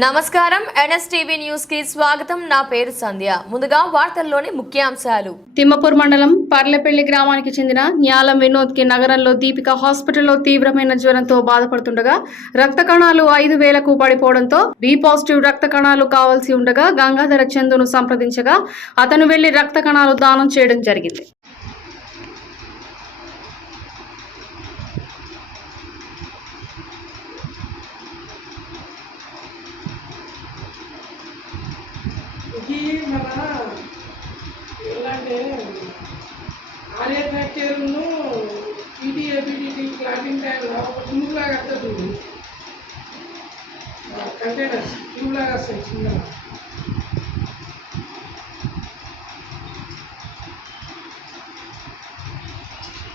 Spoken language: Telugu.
నమస్కారం. ఎన్ఎస్టీవీ న్యూస్కి స్వాగతం. నా పేరు సంధ్య. ముందుగా వార్తల్లోని ముఖ్యాంశాలు. తిమ్మపూర్ మండలం పర్లెపల్లి గ్రామానికి చెందిన న్యాలం వినోద్కి నగరంలో దీపిక హాస్పిటల్లో తీవ్రమైన జ్వరంతో బాధపడుతుండగా రక్త కణాలు ఐదు వేలకు పడిపోవడంతో బి పాజిటివ్ రక్త కణాలు కావాల్సి ఉండగా గంగాధర చందును సంప్రదించగా అతను వెళ్ళి రక్త కణాలు దానం చేయడం జరిగింది. ఇది మన ఎలాంటి ఆర్ఏ ఫ్యాక్చర్ను పీటీఏపీటీటీ క్లాటింగ్ ట్యాంక్ ట్యూబ్ లాగా వస్తుంది కంటైనర్స్ ట్యూబ్ లాగా వస్తాయి చిన్నగా.